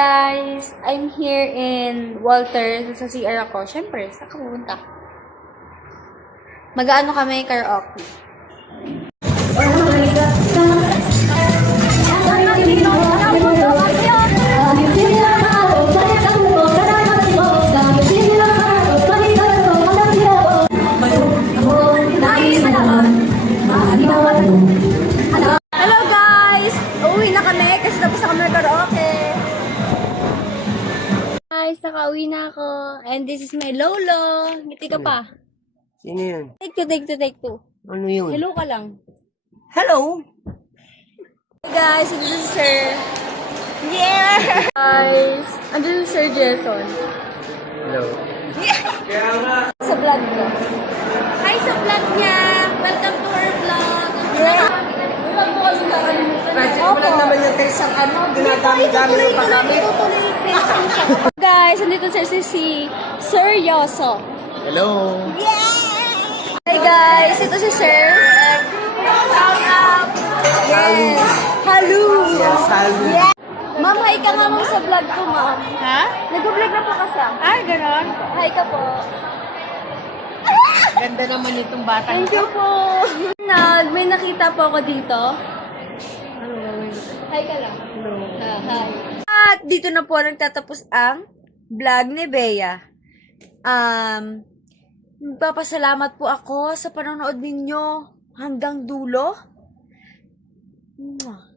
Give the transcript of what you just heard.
guys! I'm here in Walter sa CR ako. Siyempre, saan ka pupunta? Mag-aano kami, karaoke. Hello guys! Uuwi na kami kasi tapos na kami nag-karaoke. Guys, nakauwi na ako. And this is my lolo. Ngiti ka pa. Sino yun? Take two. Ano yun? Hello ka lang. Hello! Hey guys, this is Sir. Yeah! Guys, andun si Sir Jason. Hello. Sa vlog ko. Hi sa vlog niya! Welcome to our vlog! Yeah! Vlog mo kasi nakalimutan. Project mo lang naman yung isang dinadami-dami yung pagkami. Guys, andito si Sir Yoso. Hello! Hi guys, ito si Sir. Shout out! Yes! Hello! Yes, hello. Yeah. Ma'am, hi ka nga mo sa vlog ko, ma'am. Ha? Nag-vlog na po kasi ako. Ay, ganon. Hi ka po. Ganda naman itong bata. Thank you po. May nakita po ako dito. Ano gawin? Hi ka lang. Hello. Hi. At dito na po nagtatapos ang vlog ni Bea. Magpapasalamat po ako sa panonood ninyo hanggang dulo. Mwah.